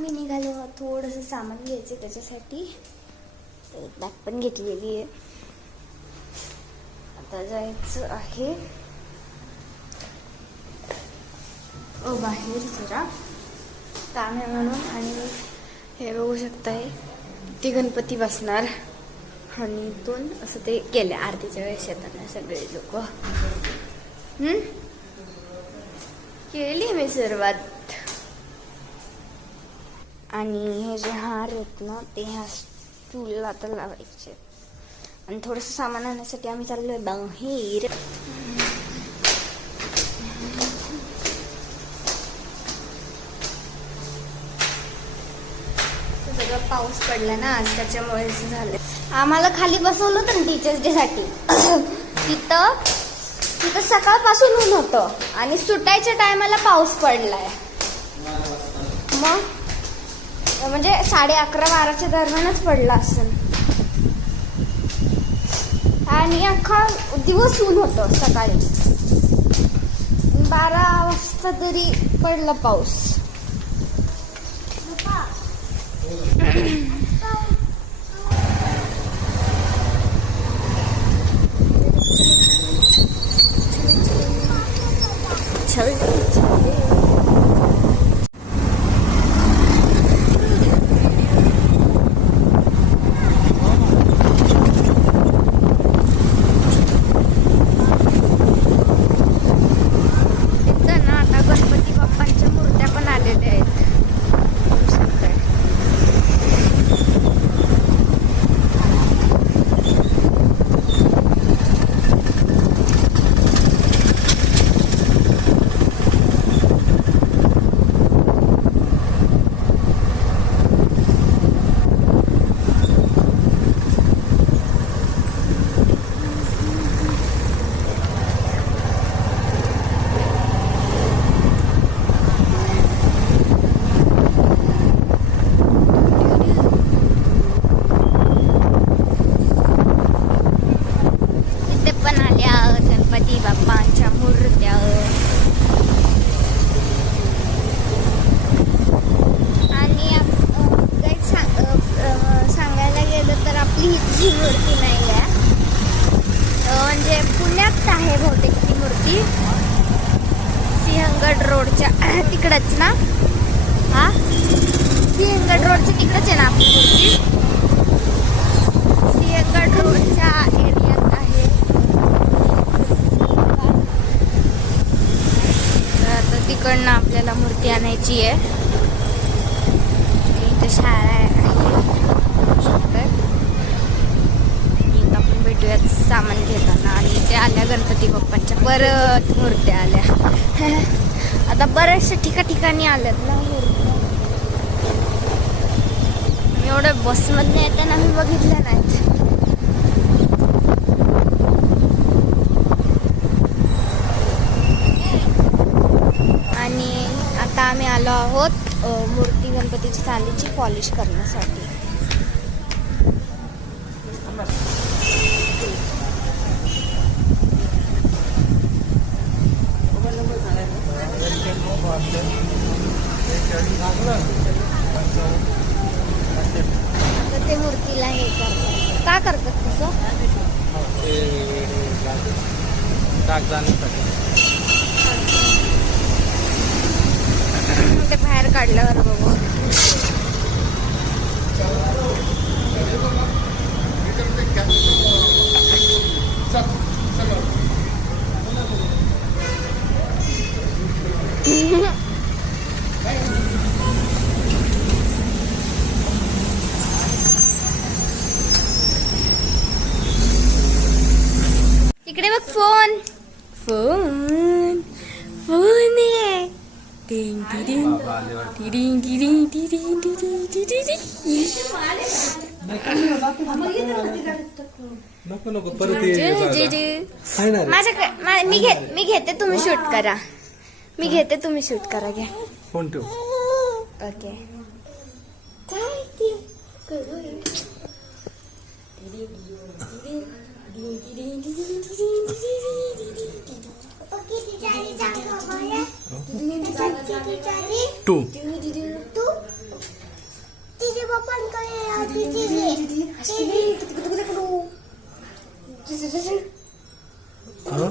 आम्ही निघालो थोडंसं सामान घ्यायचं त्याच्यासाठी. तर बॅग पण घेतलेली आहे. आता जायचं आहे बाहेर जरा काम आहे म्हणून. आणि हे बघू शकताय ते गणपती बसणार आणि इथून असं ते गेले आरतीच्या वेळेस येताना सगळे लोक. केली मी सुरुवात. आणि हे जे हार आहेत ना ते ह्या स्टूलला आता लावायचे. आणि थोडंसं सामान आणण्यासाठी आम्ही चाललोय बाहेर. सगळं पाऊस पडला ना आज त्याच्यामुळे असं झालं. आम्हाला खाली बसवलं होतं ना टीचर्स डे साठी. तिथं सकाळपासून ऊन होतं आणि सुटायच्या टायमाला पाऊस पडलाय. मग म्हणजे 11:30-12च्या दरम्यानच पडला असेल. आणि अख्खा दिवस ऊन होतं. सकाळी 12 वाजता तरी पडला पाऊस. मूर्ती नाही आहे म्हणजे पुण्यात आहे बहुतेक ती मूर्ती. सिंहगड रोडच्या तिकडच ना. हा सिंहगड रोडच्या तिकडच आहे ना आपली मूर्ती. सिंहगड रोडच्या एरियात आहे. तर तिकडनं आपल्याला मूर्ती आणायची आहे. इथं शाळा आहे. भेटूयात सामान घेताना. आणि ते आल्या गणपती बाप्पांच्या परत मूर्त्या आल्या. आता बऱ्याचशा ठिकाणी आल्यात ना मूर्त्या. एवढं बसमधनं येताना मी बघितल्या नाहीत. आणि आता आम्ही आलो आहोत मूर्ती गणपतीची चांदीची पॉलिश करण्यासाठी. आता ते मूर्तीला हे करतात. का करतात तसं? ते बाहेर काढल्यावर बघू. इकडे बघ फोन. फोन फोन आहे. टिंग टिंग टिंग टिंग टिंग नको नको परत मी घेते तुम्ही शूट करा. मी घेते तुम्ही शूट करा. घ्या फोन ठेव. ओके. टू हा